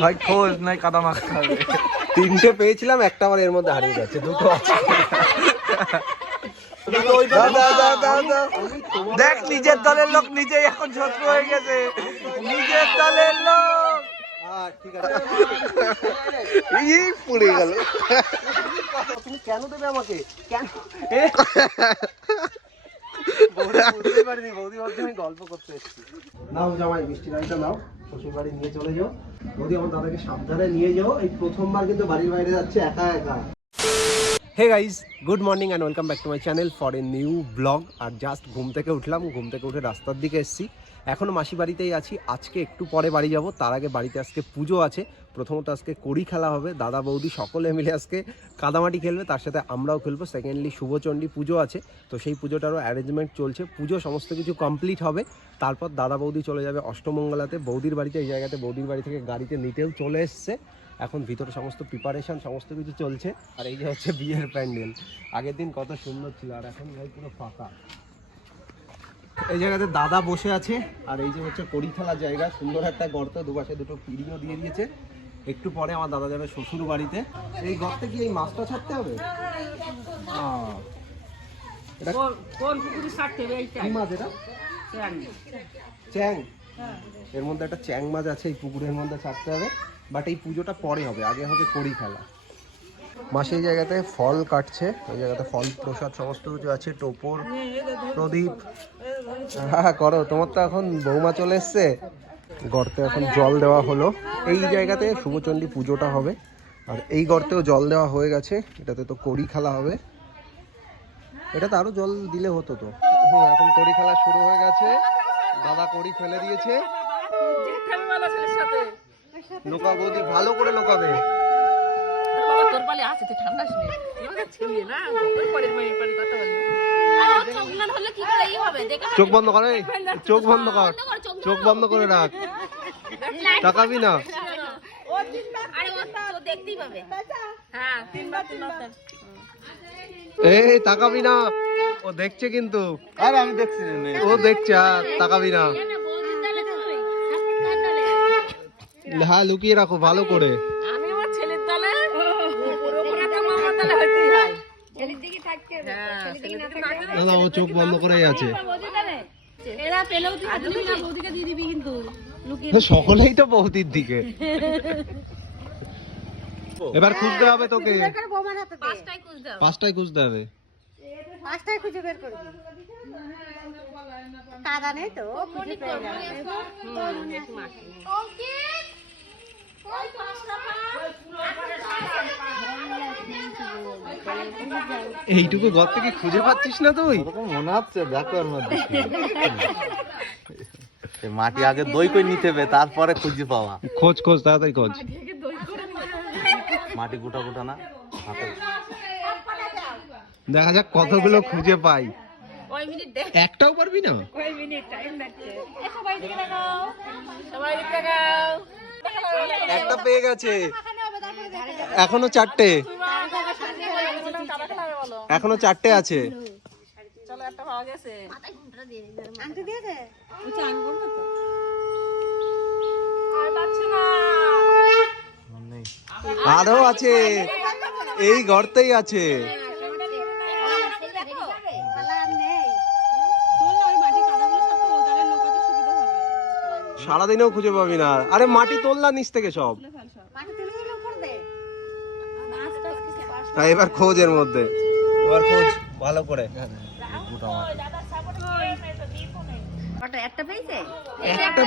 ভাই খোঁজ নাই কাদা মাখতে হবে তিনটে পেয়েছিলাম একটা আমার এর মধ্যে হারিয়ে যাচ্ছে দুটো আছে। দেখ নিজের দলের লোক নিজেই এখন শত্রু হয়ে গেছে। নিজের দলের লোক। আহ, ঠিক আছে। এই পড়ে গেল। তুমি কেন দেবে আমাকে? কেন? নিয়ে যাও এই প্রথমবার কিন্তু hey good morning and channel for a new vlog R just ঘুম থেকে উঠলাম ঘুম থেকে উঠে রাস্তার দিকে এসেছি এখনও মাসি বাড়িতেই আছি আজকে একটু পরে বাড়ি যাব তার আগে বাড়িতে আজকে পুজো আছে প্রথমত আজকে কড়ি খেলা হবে, দাদা বৌদি সকলে মিলে আজকে কাদামাটি খেলবে, তার সাথে আমরাও খেলব। সেকেন্ডলি শুভচণ্ডী পুজো আছে, তো সেই পুজোটারও অ্যারেঞ্জমেন্ট চলছে। পুজো সমস্ত কিছু কমপ্লিট হবে, তারপর দাদা বৌদি চলে যাবে অষ্টমঙ্গলাতে। বৌদির বাড়িতে, এই জায়গাতে বৌদির বাড়ি থেকে গাড়িতে নিতেও চলে এসছে। এখন ভিতরে সমস্ত প্রিপারেশন সমস্ত কিছু চলছে, আর এই যে হচ্ছে বিয়ের প্যান্ডেল। আগের দিন কত সুন্দর ছিল, আর এখন ভাই পুরো ফাঁকা। এই জায়গাতে দাদা বসে আছে, আর এই যে হচ্ছে কড়ি খেলার জায়গা, সুন্দর একটা গর্ত, দুপাশে দুটো পিড়িও দিয়ে দিয়েছে। একটু পরে আমার দাদা যাবে শ্বশুর বাড়িতে। এই গর্তে কি এই মাছটা ছাড়তে হবে? এটা কোন পুকুরি ছাড়তে হবে? এইটা। কি মাছ এটা? চ্যাং। এর মধ্যে একটা চ্যাং মাছ আছে এই পুকুরের মধ্যে ছাড়তে হবে। বাট এই পুজোটা পরে হবে আগে হবে কড়ি খেলা। মাসে এই জায়গাতে ফল কাটছে এই জায়গাতে ফল প্রসাদ সমস্ত কিছু আছে টোপর প্রদীপ। হ্যাঁ করো। তোমার তো এখন বৌমা চলে এসছে। গর্তে এখন জল দেওয়া হলো। এই জায়গাতে শুভচণ্ডী পুজোটা হবে। আর এই গর্তেও জল দেওয়া হয়ে গেছে। এটাতে তো কড়ি খেলা হবে। এটাতে আরও জল দিলে হতো তো। হ্যাঁ এখন কড়ি খেলা শুরু হয়ে গেছে। দাদা কড়ি ফেলে দিয়েছে। লোকা বৌদি ভালো করে লোকাবে তোর পালে আছে তুই ঠান্ডা শুনে এবার না? পরের বাড়ি পরে কথা বলি। চোখ বন্ধ করে চোখ বন্ধ কর। চোখ বন্ধ করে রাখ। তাকাবি না। হ্যাঁ তিনবার তিনবার এই তাকাবি না। ও দেখছে কিন্তু। আরে আমি দেখছি ও দেখছে আর তাকাবি না। হ্যাঁ লুকিয়ে রাখো ভালো করে আমি আমার ছেলের দলে পুরো পুরো তোমার আমার দলে হইতেই হয় হ্যাঁ, ছেলের দিকে থাকলে দাদা ও চোখ বন্ধ করেই আছে। এরা পেলেও তুই না বৌদিকে দিয়ে দিবি কিন্তু। সকলেই তো বৌদির দিকে। এবার খুঁজতে হবে তোকে। পাঁচটায় পাঁচটায় খুঁজতে হবে। পাঁচটায় খুঁজে বের করবি কাদা নেই তো খুঁজে পেয়ে যাবে। একটু মাখি এইটুকু ঘর থেকে খুঁজে পাচ্ছিস না তুই? মনে হচ্ছে দেখো এর মধ্যে মাটি আগে দই করে নিতে হবে তারপরে খুঁজে পাওয়া। খোঁজ খোঁজ তাড়াতাড়ি খোঁজ। মাটি গোটা গোটা না? দেখা যাক কতগুলো খুঁজে পাই। একটাও পারবি না? ওই মিনিট টাইম লাগছে। সবাই দিকে লাগাও সবাই দিকে লাগাও একটা পেয়ে গেছে। এখনও চারটে। এখনও চারটে আছে। আরও আছে। এই ঘরতেই আছে পালা আর নেই সারাদিনেও খুঁজে পাবি না। আরে মাটি তোললা নিচ থেকে সব। এবার খোঁজ এর মধ্যে। এবার খোঁজ, ভালো করে। একটা পেয়েছে। একটা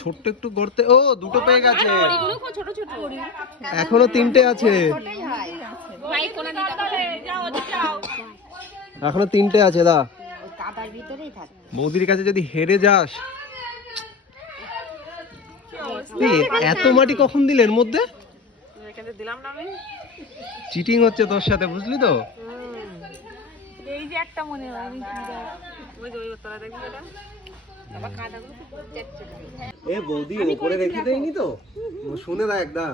ছোট্ট একটু গর্তে ও, দুটো পেয়ে গেছে। এখনও তিনটে আছে। এখনও তিনটে আছে, দা। কাদার ভিতরেই থাকে বৌদির কাছে যদি হেরে যাস এত মাটি কখন দিলে এর মধ্যে? এখানে দিলাম না আমি। চিটিং হচ্ছে তোর সাথে বুঝলি তো? এই যে একটা মনে হয় আমি ওই যে ওই তোরা দেখবি এটা। এ বৌদি উপরে রেখে দেয়নি তো? ও শুনে দেখ না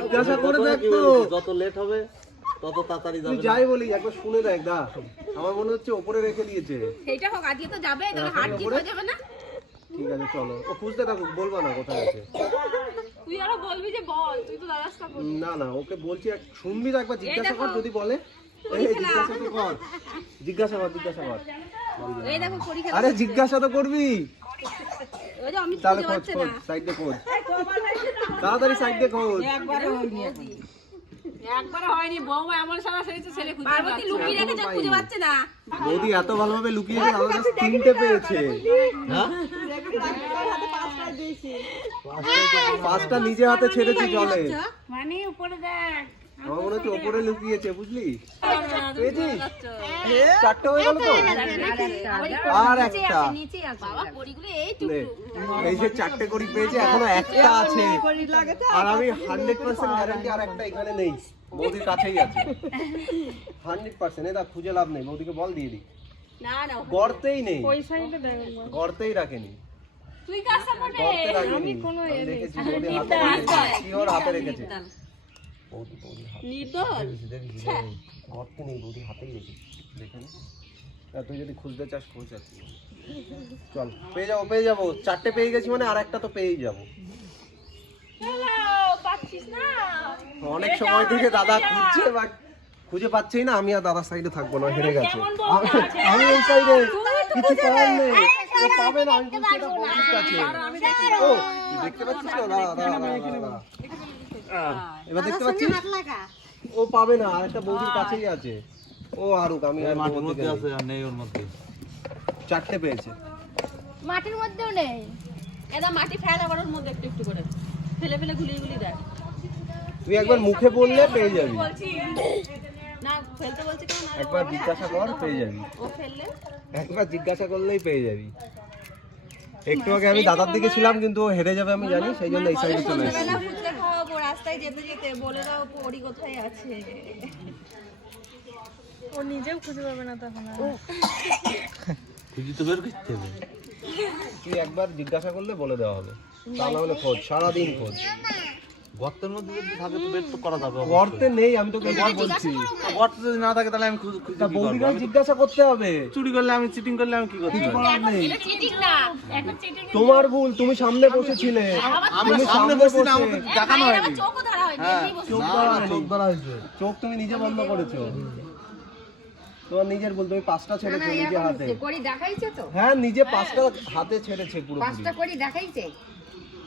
জিজ্ঞাসা করে। দেখ তো। যত লেট হবে তত তাড়াতাড়ি তুই যাই বলি একবার শুনে দেখ দা। আমার মনে হচ্ছে ওপরে রেখে দিয়েছে। সেইটা হোক আজকে তো যাবে তাহলে হাট জিত হয়ে যাবে না? ঠিক আছে চলো। ও খুঁজতে থাকুক বলবা না কোথায় আছে। তুই আরও বলবি যে বল তুই তো দাদার সাথে না না ওকে বলছি এক শুনবি তো একবার জিজ্ঞাসা কর যদি বলে। জিজ্ঞাসা তো কর জিজ্ঞাসা কর জিজ্ঞাসা কর। এই দেখো পরীক্ষা আরে জিজ্ঞাসা তো করবি। ওই যে আমি তাহলে খোঁজ খোঁজ সাইড দিয়ে খোঁজ। তাড়াতাড়ি সাইড দিয়ে খোঁজ। একবার হয়নি বৌমা এমন সময় সেটা ছেলে খুঁজে পার্বতী লুকিয়ে রেখেছে খুঁজে পাচ্ছে না। বৌদি এত ভালোভাবে লুকিয়ে কাছে তিনটে পেয়েছে। হ্যাঁ? পাঁচটা নিজে হাতে ছেড়েছি জলে। মানে উপরে দেখ। আমার মনে হচ্ছে ওপরে লুকিয়েছে বুঝলি? পেয়েছিস? চারটে হয়ে গেল তো? আর একটা। এই যে চারটে করি পেয়েছে এখনও একটা আছে। আর আমি হান্ড্রেড পার্সেন্ট গ্যারান্টি আর একটা এখানে নেই। বৌদির কাছেই আছে। হান্ড্রেড পার্সেন্ট এটা খুঁজে লাভ নেই। বৌদিকে বল দিয়ে দিই। না না গর্তেই নেই। গর্তেই রাখেনি। তুই কার সাপোর্টে আমি হাতে রেখেছে। শিওর হাতে রেখেছে। বৌদি বৌদি নির্দল? রেখেছে। নেই বৌদি হাতেই রেখেছে দেখে তুই যদি খুঁজতে চাস খোঁজ আর চল। পেয়ে যাব পেয়ে যাব। চারটে পেয়ে গেছি মানে আর একটা তো পেয়েই যাব। অনেক সময় থেকে দাদা খুঁজছে বাট খুঁজে পাচ্ছেই না। আমি আর দাদার সাইডে থাকব না হেরে গেছে। আমি- আমি এই সাইডে কিছু করার নেই। ও পাবে না আমি বলছি এটা ও দেখতে পাচ্ছিস না দাঁড়া। এবার দেখতে পাচ্ছিস? ও পাবে না আর একটা বৌদির কাছেই আছে। ও হারুক আমি আর বৌদিকে মধ্যে আছে আর নেই ওর মধ্যে। চারটে পেয়েছে। মাটির মধ্যেও নেই। এটা মাটি ফেলা করার মধ্যে একটু একটু করে। ফেলে ফেলে গুলিয়ে গুলিয়ে দেয়। তুই একবার মুখে বললে পেয়ে যাবি। না ফেলতে বলছে কেন? না একবার জিজ্ঞাসা কর পেয়ে যাবি। ও ফেললে? একবার জিজ্ঞাসা করলেই পেয়ে যাবি। একটু আগে আমি দাদার দিকে ছিলাম কিন্তু হেরে যাবে আমি জানি সেই জন্য এই সাইডে চলে এসেছি। খাওয়াবো রাস্তায় যেতে যেতে বলে দাও পরি কোথায় আছে। খুঁজি তো বের করতে হবে। তুই একবার জিজ্ঞাসা করলে বলে দেওয়া হবে। তা না হলে খোঁজ সারাদিন খোঁজ। গর্তের মধ্যে যদি থাকে তো বের তো করা যাবে গর্তে নেই আমি তোকে বলছি? গর্তে যদি না থাকে তাহলে আমি খুঁজে খুঁজে বৌদিকে জিজ্ঞাসা করতে হবে। চুরি করলে আমি চিটিং করলে আমি কি করতে পারি? চিটিং না। তোমার ভুল তুমি সামনে বসেছিলে। আমি সামনে বসছি না বসে- আমাকে দেখানো হয়নি। চোখও ধরা হয়নি হ্যাঁ চোখ ধরা হয়নি। চোখ ধরা হয়েছে। চোখ তুমি নিজে বন্ধ করেছ। তোমার নিজের ভুল তুমি পাঁচটা ছেড়েছো নিজে হাতে। করি দেখাইছে তো। হ্যাঁ নিজে পাঁচটা হাতে ছেড়েছে পুরোপুরি। পাঁচটা করি দেখাইছে।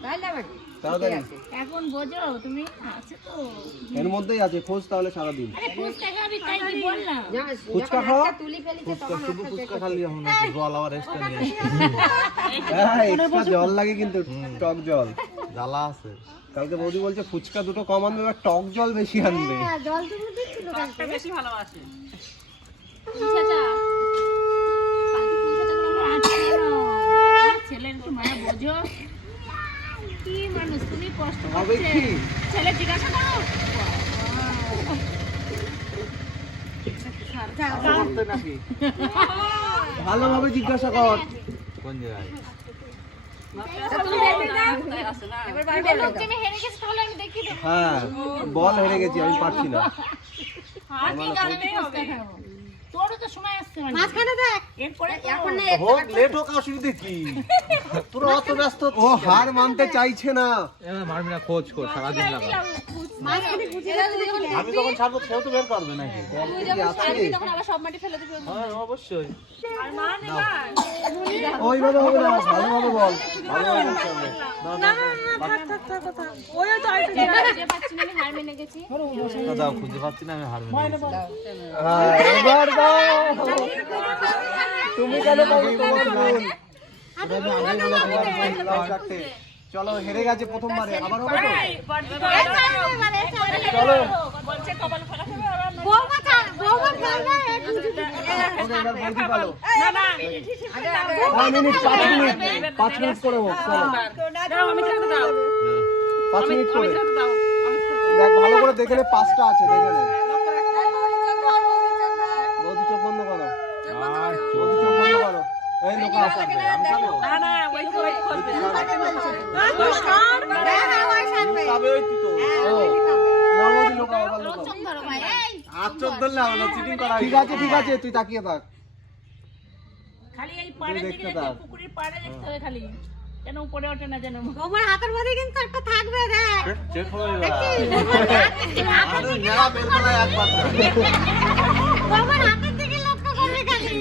তাহলে আবার? তাড়াতাড়ি। এখন বোঝো তুমি আছে তো। এর মধ্যেই আছে খোঁজ তাহলে সারাদিন। আরে ফুচকা খাবি তাই কি বললাম? না, ফুচকা খাওয়া? তুলি ফেলেছে তখন শুধু ফুচকা খালি এখন জল আবার এক্সট্রা নিয়ে হ্যাঁ এক্সট্রা জল লাগে কিন্তু টক জল। জ্বালা আছে। কালকে বৌদি বলছে ফুচকা দুটো কম আনবে এবার টক জল বেশি আনবে। হ্যাঁ, জল তুমি দিচ্ছিল একটা বেশি ভালোবাসে। চাচা ছেলের একটু মায়া বোঝো। কি মানুষ তুমি কষ্ট হবে করছে? ছেলে জিজ্ঞাসা করো। ভালোভাবে জিজ্ঞাসা কর। কোন জায়গায়? হ্যাঁ বল হেরে গেছি আমি পারছি না। আর কি কারণে হবে। তোরও তো সময় আসছে মানে মাঝখানে দেখ। এরপরে এখন না হোক লেট হোক অসুবিধে কি? তোর অত ব্যস্ত ও হার মানতে চাইছে না। মারবি না খোঁজ খোঁজ সারাদিন লাগা। আমি তখন ছাড়বো সেও তো বের করবে নাকি? তুই যখন ছাড়বি তখন আবার সব মাটি ফেলে দিবি। হ্যাঁ অবশ্যই। আর মা নেবার ওইভাবে হবে না ভালোভাবে বল। ভালোভাবে বলতে হবে। ওই তো আরেকটা পাচ্ছি না আমি হার মেনে গেছি। দাও খুঁজে পাচ্ছি না আমি হার মেনে গেছি। এবার দাও। তুমি কেন পাবে তোমার ভুল আমি বলে। তোমার ভুল, দাও চারটে। চলো হেরে গেছে প্রথমবারে আবার হবে তো চলো বলছে কপাল ফেলা হবে আবার বৌমা খা বৌমা খাবে ওকে এবার বৌদি পালো না না হ্যাঁ মিনিট পাঁচ মিনিট পাঁচ মিনিট করে হোক চলো দাও আমি খেলতে দাও পাঁচ মিনিট করে দাও দেখ ভালো করে দেখে নে পাঁচটা আছে দেখে নে দাও বৌদি চোখ বন্ধ করো বৌদি চোখ বন্ধ করো এই লোক আসা না না ওই তো ওই করবে খাবে ওই তো ও না বৌদি লোক আবার লোক চোখ ধরো ভাই এই হাত চোখ ধরলে হবে না চিটিং করা ঠিক আছে ঠিক আছে তুই তাকিয়ে থাক। খালি এই পাড়ের দিকে। পুকুরের পাড়ে দেখতে হবে খালি। যেন উপরে ওঠে না যেন। তোমার হাতের মধ্যে কিন্তু একটা থাকবে দেখ। চেক হবে হাতের দিকে লক্ষ্য তোমার হাতের দিকে লক্ষ্য করবে খালি।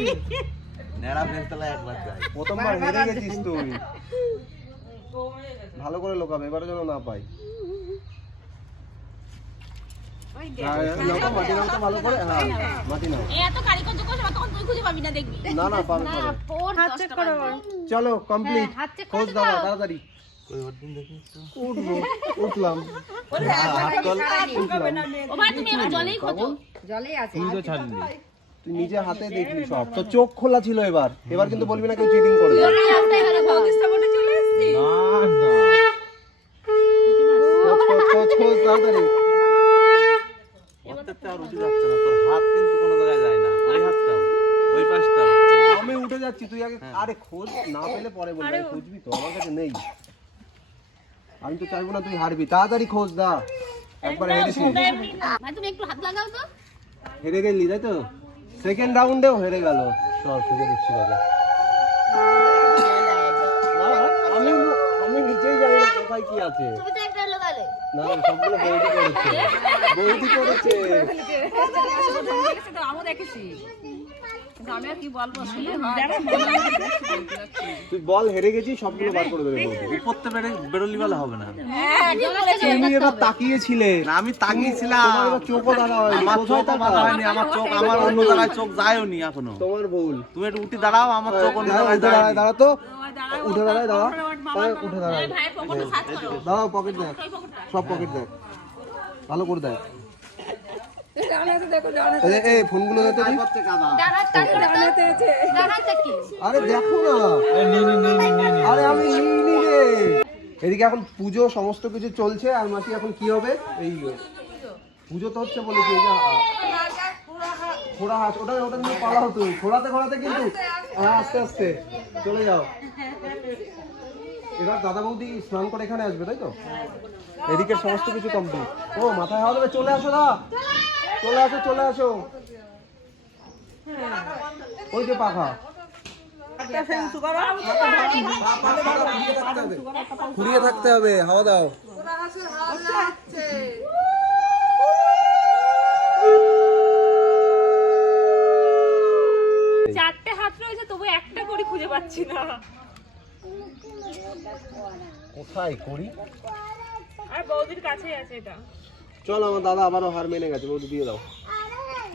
নেড়া একবার যায় প্রথমবার হেরে গেছিস তুই। ভালো করে লোকাবে এবারে যেন না পাই। হ্যাঁ, করে। হ্যাঁ চলো কমপ্লিট খোঁজ দাও তাড়াতাড়ি। উঠলাম। এবার জলেই আছে। তুই নিজে হাতে দেখলি সব। তো চোখ খোলা ছিল এবার। এবার কিন্তু বলবি না কেউ চিটিং করবে আমি উঠে যাচ্ছি তুই আগে আরে খোঁজ না পেলে পরে বলবি খুঁজবি তো আমার কাছে নেই। আমি তো চাইব না তুই হারবি। তাড়াতাড়ি খোঁজ দা। একবার হেরেছিস তুমি একটু হাত লাগাও তো। হেরে গেলি তাই তো? সেকেন্ড রাউন্ডেও হেরে গেল সর খুঁজে দিচ্ছি দাদা আমি আমি নিজেই জানি না কোথায় কি আছে না সবগুলো বৌদি করেছে বৌদি করেছে তুই বল হেরে গেছিস সবগুলো বার করে দেবে পড়তে বেরো বেরোলি বলে হবে না। তুমি এবার তাকিয়েছিলে। আমি তাকিয়েছিলাম। চোখও দাঁড়া আমার চোখ বাঁধা হয়নি আমার চোখ আমার অন্য জায়গায় চোখ যায়ও নি এখনও। তোমার ভুল। তুমি একটু উঠে দাঁড়াও আমার চোখ অন্য দাঁড়া, জায়গায় দাঁড়ায় যায়নি। দাঁড়া তো। উঠে দাঁড়ায় দাঁড়া উঠে দাঁড়ায় দাঁড়াও পকেট দেখ সব পকেট দেখ ভালো করে দেখ। এই, এই ফোনগুলো দেখতে আরে দেখো না। আরে আমি নিইনি রে। এদিকে এখন পুজো সমস্ত কিছু চলছে আর মাসি এখন কি হবে? এই পুজো তো হচ্ছে বলেছি এই যে খোড়া হাঁস। ওটা ওটা নিয়ে পালাও তুমি। খোড়াতে খোড়াতে কিন্তু হ্যাঁ আস্তে আস্তে চলে যাও। এবার দাদা বৌদি স্নান করে এখানে আসবে তাই তো? এদিকে সমস্ত কিছু কমপ্লিট ও মাথায় হাওয়া দেবে চলে আসো দা চলে আসো চলে আসো। ওই যে পাখা। ঘুরিয়ে থাকতে হবে হাওয়া দাও। চারটে হাত রয়েছে তবু একটা করে খুঁজে পাচ্ছি না। কোথায় করি? আর বৌদির কাছেই আছে এটা। চল আমার দাদা আবারও হার মেনে গেছে বৌদি দিয়ে দাও।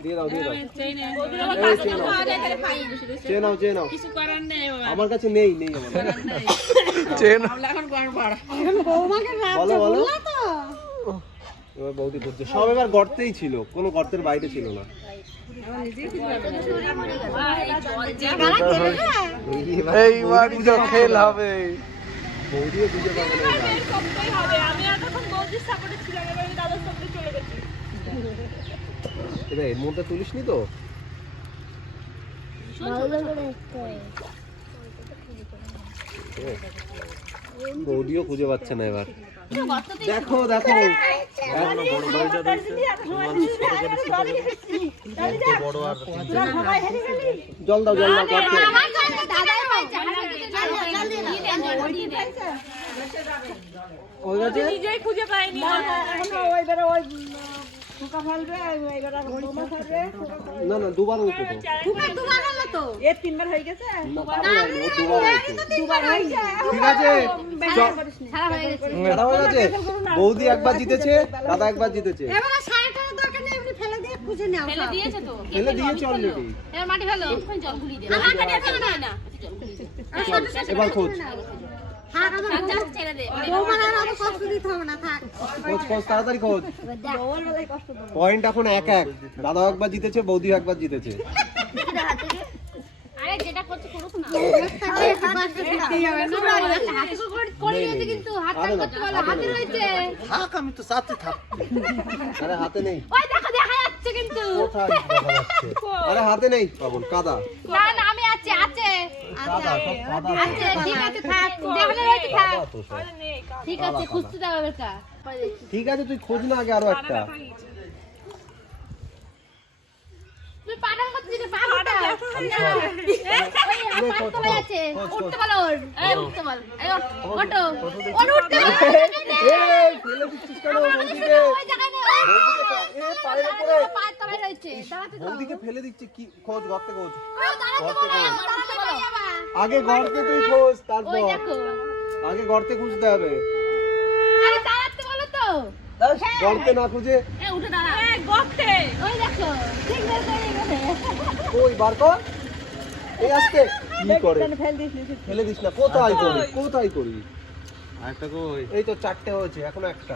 দিয়ে দাও দিয়ে দাও। চেয়ে নাও। চেয়ে নাও। আমার কাছে নেই নেই বলো বলো। এবার বৌদি করছে সব এবার গর্তেই ছিল কোনো গর্তের বাইরে ছিল না। এইবার খেল হবে। বৌদিও খুঁজে পাবে না। বৌদির সাপোর্টে ছিলাম এবার আমি দাদার সাপোর্টে চলে গেছি এটা এর মধ্যে তুলিসনি তো বৌদিও খুঁজে পাচ্ছে না এবার দেখো দেখো জল দাও জল দাও গর্তে। গেছে নিজেই খুঁজে পাইনি না না দুবার হয়েছে তো। না, তারও হয়নি, ও ঠিক আছে। চ- খেলা গেছে বৌদি একবার জিতেছে দাদা একবার জিতেছে। এবারে সাড়েটার দরকার নেই এমনি ফেলে দিয়ে খুঁজে নাও। ফেলে দিয়েছে তো। ফেলে দিয়েছে অলরেডি এবার মাটি ফেলো। জল গুলি দিয়ে না না এবার খোঁজ। থাক আমার ছেড়ে দে। বৌমার আর অত কষ্ট দিতে হবে না থাক। খোঁজ খোঁজ তাড়াতাড়ি খোঁজ। পয়েন্ট এখন এক এক। দাদা একবার জিতেছে বৌদি একবার জিতেছে। আরে যেটা করছে করুক না। কিন্তু হাত নেই। থাক আমি তো চাচ্ছি থাক। আরে হাতে নেই। ওই দেখো দেখা যাচ্ছে কিন্তু। কোথায়? দেখা যাচ্ছে। আরে হাতে নেই। পাবন কাদা। না না আমি আছে আছে কাদা আছে ঠিক আছে থাক দেখলে রয়েছে থাক কাদা তো সব। ঠিক আছে খুঁজতে দাও ঠিক আছে তুই খোঁজ না আগে আরও একটা তুই পাটার মধ্যে উঠা ওই পা আছে। উঠতে বল ওর। এই উঠতে বল এই ওর উঠতে বল এই ফেলে দিচ্ছিস কেন বৌদিকে ওই জায়গায় নেই এ পায়ের উপরে। পায়ের তলায় রয়েছে। দাঁড়াতে দাও। বৌদিকে ফেলে দিচ্ছি কি খোঁজ গর্তে খোঁজ। দাঁড়াতে বলো দাঁড়াতে বলো। আগে গর্তে তুই খোঁজ তারপর। আগে গর্তে খুঁজতে হবে। আরে দাঁড়াতে বলো তো। গর্তে না খুঁজে। এ উঠে দাঁড়া। এই গর্তে। ওই দেখো ঠিক বের করে। এই আসতে কি করে? ফেলে দিস না কোথায় করি কোথায় করি? আরেকটা কই? এই তো চারটে হয়েছে এখন একটা।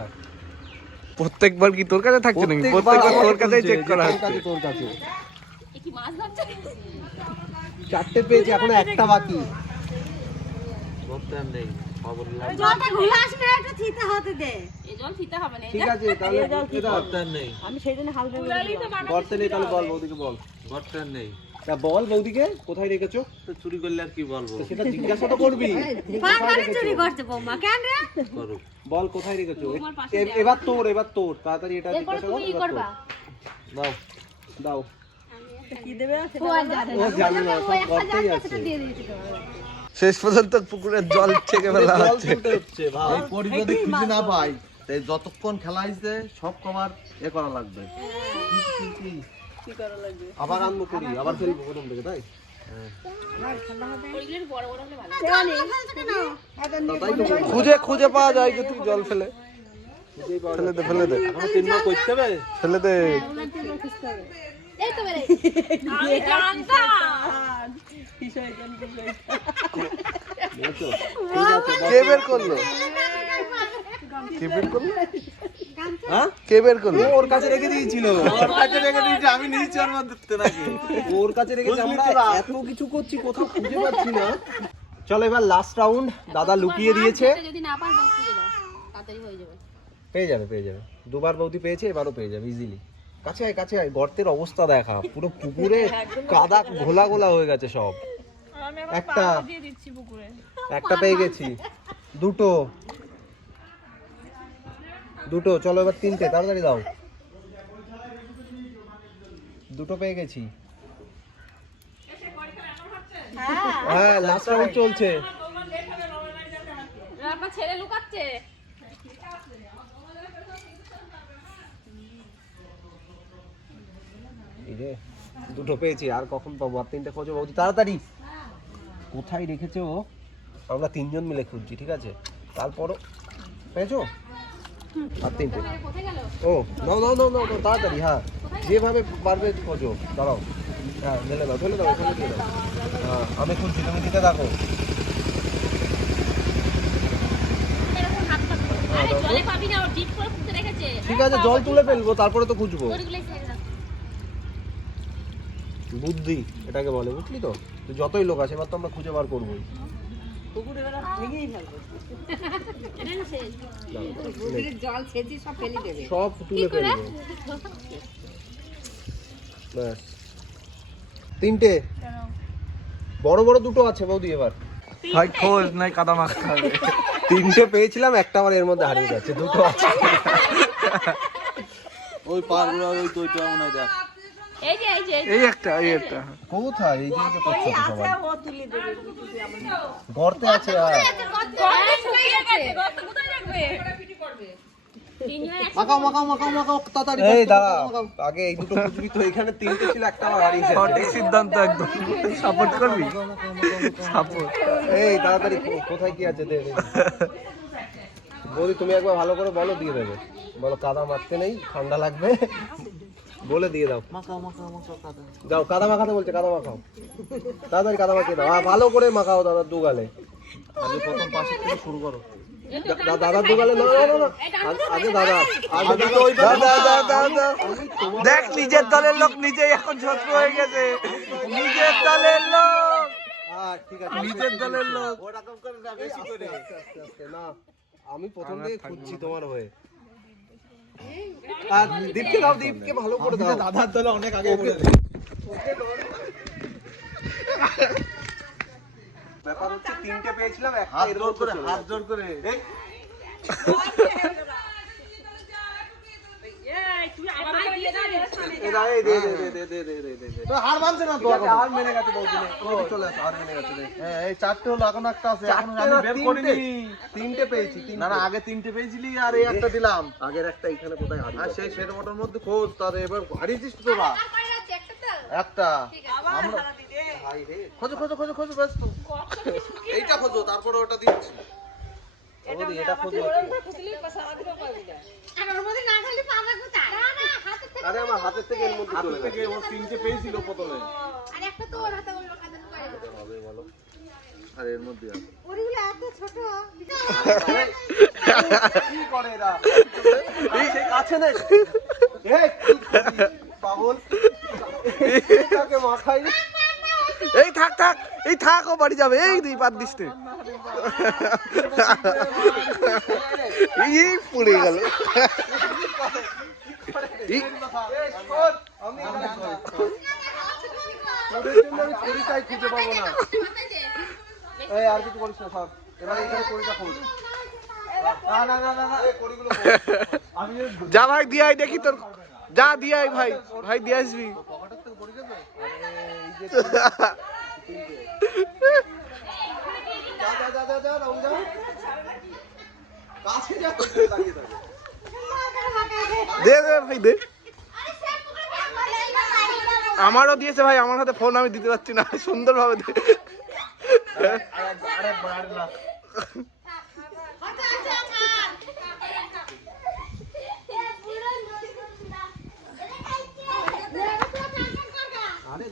প্রত্যেকবার কি তোর কাছে থাকছে নাকি? প্রত্যেকবার তোর কাছেই চেক করা তোর হচ্ছে। কাছে। তোর চারটে পেয়েছি এখন একটা বাকি। নেই। খবর লাগবে জলটা না একটু থিতে হতে দে এই জল দিতে হবে না ঠিক আছে তাহলে এটা গর্তে আর নেই গর্তে নেই তাহলে বল। বৌদিকে বল গর্তে নেই তা বল বৌদিকে কোথায় রেখেছো তো চুরি করলে আর কি বলব সেটা জিজ্ঞাসা তো করবি চুরি করছে বৌমা কেন রে বল কোথায় রেখেছো এবার তোর এবার তোর তাড়াতাড়ি এটা জিজ্ঞাসা কর কি করবা তোর। দাও ও আর ও জানে না সব গর্তেই আছে শেষ পর্যন্ত পুকুরের জল ছেঁকে ফেলা হচ্ছে। ভাই। এই পরি যদি খুঁজে না পাই তাই যতক্ষণ খেলা হয়েছে সব কমার এ করা লাগবে। আবার আনব করি আবার ফেলব প্রথম থেকে তাই? খুঁজে খুঁজে পাওয়া যায় কি তুই জল ফেলে। ফেলে দে ফেলে দে। ফেলে দে। এই তো বেরে আমি জানতাম বুঝেছ? কে বের করল? কে বের করল? হ্যাঁ? কে বের করল? ওর কাছে রেখে দিয়েছিল। ওর কাছে রেখে দিয়েছি আমি নিয়েছি ওর মধ্যে নাকি? ওর কাছে রেখেছি আমরা এত কিছু করছি কোথাও খুঁজে পাচ্ছি না। চলো এবার লাস্ট রাউন্ড দাদা লুকিয়ে দিয়েছে। যদি না পার বক্স দিয়ে দাও তাড়াতাড়ি হয়ে যাবে পেয়ে যাবে পেয়ে যাবে। দুবার বৌদি পেয়েছে এবারও পেয়ে যাবে ইজিলি কাছে আয় কাছে আয় গর্তের অবস্থা দেখা। পুরো পুকুরে কাদা ঘোলা ঘোলা হয়ে গেছে সব। একটা। একটা পেয়ে গেছি। দুটো। দুটো চলো এবার তিনটে তাড়াতাড়ি দাও। দুটো পেয়ে গেছি। হ্যাঁ। লাস্ট রাউন্ড চলছে। আপনার ছেলে লুকাচ্ছে। দুটো পেয়েছি আর কখন পাবো? আর তিনটে খোঁজো বৌদি তাড়াতাড়ি। কোথায় রেখেছে ও? আমরা তিনজন মিলে খুঁজছি, ঠিক আছে? তারপরও, পেয়েছ? আর তিনটে। ও, নাও নাও নাও নাও তাড়াতাড়ি হ্যাঁ। যেভাবে পারবে খোঁজো, দাঁড়াও। হ্যাঁ ফেলে দাও ফেলে দাও ফেলে দিয়ে দাও। হ্যাঁ আমি খুঁজছি, তুমি করে ফুটে রেখেছে ঠিক আছে, জল তুলে ফেলব, তারপরে তো খুঁজবো। বুদ্ধি, এটাকে বলে, বুঝলি তো? তো যতই লোক আছে এবার তো আমরা খুঁজে বার করবোই। সব ফেলে দেবে। সব তুলে ফেলব। ব্যাস। তিনটে? বড় বড় দুটো আছে বৌদি এবার। ভাই খোঁজ নাই কাদা মাখতে তিনটে পেয়েছিলাম একটা আবার এর মধ্যে হারিয়ে যাচ্ছে দুটো আছে। ওই পারগুলো ওই তো মনে হয় দেখ। এই যে এই যে এই একটা এই একটা। কোথায়? এই যে এই যে করছ তো সবাই গর্তে আছে আর। গর্তে শুকিয়ে গেছে। গর্তে কোথায় রাখবে? তিনজন মাখাও মাখাও মাখাও মাখাও তাড়াতাড়ি এই দাঁড়া আগে এই দুটো খুঁজবি তো এখানে তিনটে ছিল একটা সঠিক সিদ্ধান্ত একদম। সাপোর্ট করবি? সাপোর্ট। এই তাড়াতাড়ি কোথায় কি আছে দে দে। বৌদি তুমি একবার ভালো করে বলো দিয়ে দেবে। বলো কাদা মাখতে নেই ঠান্ডা লাগবে। বলে দিয়ে দাও। মাখাও মাখাও মাখাও কাদা। যাও কাদা মাখাতে বলছে কাদা মাখাও। তাড়াতাড়ি কাদা মাখিয়ে দাও। ভালো করে মাখাও দাদার দুগালে আগে প্রথম পাশে থেকে শুরু করো। দুগালে না না না, আগে- দাদা দাদা। দেখ নিজের দলের লোক নিজেই এখন শত্রু হয়ে গেছে। নিজের দলের লোক। হ্যাঁ ঠিক আছে। নিজের দলের লোক। ওরকম করে না বেশি করে। আস্তে আস্তে না। আমি প্রথম থেকে খুঁজছি তোমার হয়ে। আর দীপকে দাও দীপকে ভালো করে দাও। দাদার দলে অনেক আগে ব্যাপার হচ্ছে তিনটে পেয়েছিলাম একটা হাত জোর করে হাত জোর করে। তিনটে। পেয়েছি না না আগে তিনটে পেয়েছিলি আর এই একটা দিলাম। আগের একটা এখানে কোথায় হারিয়ে সেই সেট মোটর মধ্যে খোঁজ তার এবার হারিয়েছিস তোরা একটা আমরা খোঁজো খোঁজো খোঁজো খোঁজো ব্যস্ত। এইটা খোঁজো তারপরে ওটা দিচ্ছি। এটা খোঁজো আর ওর মধ্যে না ঢালি পাবে কোথায়? না না হাতে থেকে আরে আমার হাতের থেকে এর মধ্যে হাত চলে থেকে গেছে। ও তিনটে পেয়েছিল প্রথমে। আর একটা তো ওর হাতে ওর হাতে ঢুকাই হবে বলো। আর এর মধ্যে আছে। ওরগুলো এত ছোট। কি করে এরা? এই সেই কাছে নেই এই, পাগল। এটাকে মাথায় নে। এই থাক থাক এই থাক ও বাড়ি যাবে। এই দুই পাত দিস। এই পুড়ে গেল। খুঁজে পাবো না আর কিছু করিস না সব। এবার এখানে যা ভাই দিয়াই দেখি তোর। যা দিয়াই ভাই। ভাই দিয়ে আসবি। দে দে ভাই দে আমারও দিয়েছে ভাই আমার হাতে ফোন আমি দিতে পারছি না। সুন্দরভাবে দে।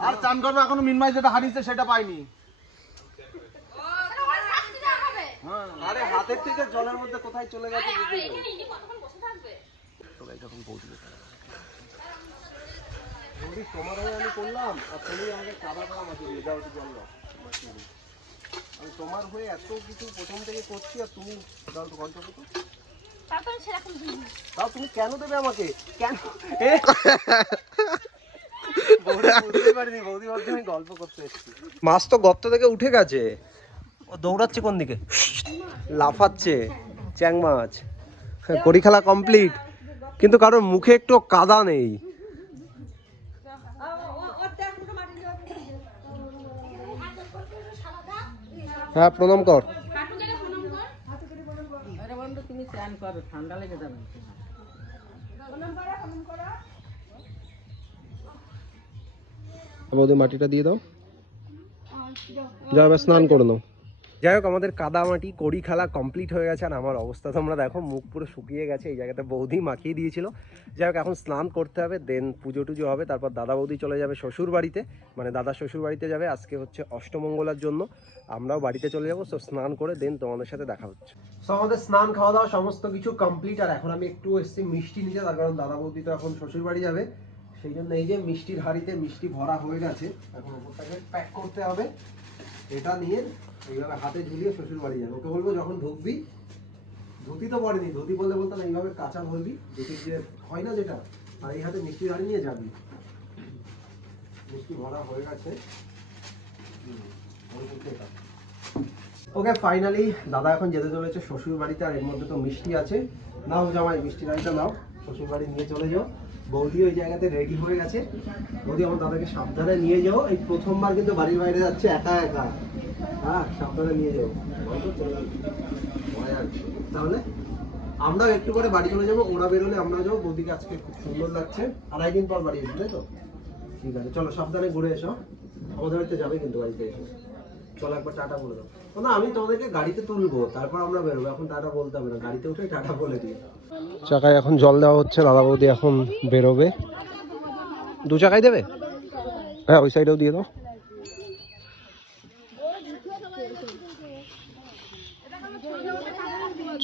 আরে চান করবে এখনও মিনমাই যেটা হারিয়েছে সেটা পাইনি। আরে হাতের থেকে জলের মধ্যে কোথায় চলে গেছে তোমার হয়ে আমি করলাম আর তুমি আমাকে কাদা আমি তোমার হয়ে এত কিছু প্রথম থেকে করছি আর তুমি ঘণ্টা কত তাও তুমি কেন দেবে আমাকে? কেন? মাছ তো গর্ত থেকে উঠে গেছে। ও দৌড়াচ্ছে কোন দিকে? লাফাচ্ছে চ্যাং মাছ। হ্যাঁ, কড়ি খেলা কমপ্লিট। কিন্তু কারোর মুখে একটু কাদা নেই। হ্যাঁ প্রণাম কর। বৌদি মাটিটা দিয়ে দাও। যা এবার স্নান করে নাও। যাই হোক আমাদের কাদা মাটি কড়ি খেলা কমপ্লিট হয়ে গেছে। আর আমার অবস্থা তোমরা দেখো মুখ পুরো শুকিয়ে গেছে এই জায়গাতে বৌদি মাখিয়ে দিয়েছিল। যাই হোক এখন স্নান করতে হবে দেন পুজো টুজো হবে। তারপর দাদা বৌদি চলে যাবে শ্বশুর বাড়িতে। মানে দাদা শ্বশুর বাড়িতে যাবে আজকে হচ্ছে অষ্টমঙ্গলার জন্য। আমরাও বাড়িতে চলে যাব সো স্নান করে দেন তোমাদের সাথে দেখা হচ্ছে। সো আমাদের স্নান খাওয়া দাওয়া সমস্ত কিছু কমপ্লিট আর এখন আমি একটু এসেছি মিষ্টি নিতে তার কারণ দাদা বৌদি তো এখন শ্বশুর বাড়ি যাবে। সেই জন্য এই যে মিষ্টির হাঁড়িতে মিষ্টি ভরা হয়ে গেছে, এখন ওপরটাকে প্যাক করতে হবে। এটা নিয়ে এইভাবে হাতে ঝুলিয়ে শ্বশুর বাড়ি যাবে। ওকে বলব যখন ঢুকবি ধুতি তো পড়েনি ধুতি বললে বলতাম এইভাবে কাঁচা বলবি ধুতির যে হয় না যেটা, আর এই হাতে মিষ্টি হাঁড়ি নিয়ে যাবি। মিষ্টি ভরা হয়ে গেছে। ওকে ফাইনালি দাদা এখন যেতে চলেছে, শ্বশুর বাড়িতে, আর এর মধ্যে তো মিষ্টি আছে। নাও জামাই মিষ্টি হাঁড়িটা নাও, শ্বশুর বাড়ি নিয়ে চলে যাও। বৌদি ওই জায়গাতে রেডি হয়ে গেছে। বৌদি, আমার দাদাকে সাবধানে নিয়ে যাও। এই প্রথমবার কিন্তু বাড়ির বাইরে যাচ্ছে একা একা। হ্যাঁ সাবধানে নিয়ে যাও। তাহলে আমরাও একটু করে বাড়ি চলে যাব, ওরা বেরোলে আমরা যাব। বৌদিকে আজকে খুব সুন্দর লাগছে। আড়াই দিন পর বাড়ি এসে তাই তো? ঠিক আছে, চলো সাবধানে ঘুরে এসো। আমাদের বাড়িতে যাবে কিন্তু বাড়িতে এসে। চলো একবার টাটা বলে দাও। না আমি তোমাদেরকে গাড়িতে তুলবো তারপর আমরা বেরোবো। এখন টাটা বলতে হবে না গাড়িতে উঠে টাটা বলে দিই চাকায় এখন জল দেওয়া হচ্ছে দাদা বৌদি এখন বেরোবে। দু চাকায় দেবে? হ্যাঁ ওই সাইডেও দিয়ে দাও।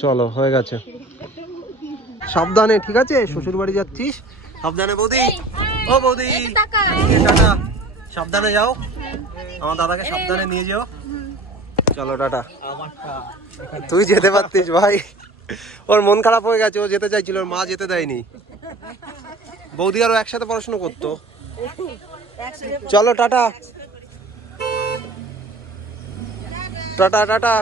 চলো হয়ে গেছে। সাবধানে ঠিক আছে? শ্বশুর বাড়ি যাচ্ছিস? সাবধানে বৌদি। ও বৌদি। সাবধানে যাও। আমার দাদাকে সাবধানে নিয়ে যাও। চলো টাটা। তুই যেতে পারতিস ভাই। ওর মন খারাপ হয়ে গেছে ও যেতে চাইছিল ওর মা যেতে দেয়নি। বৌদি আরও একসাথে পড়াশুনো করতো। চলো টাটা। Tata tata.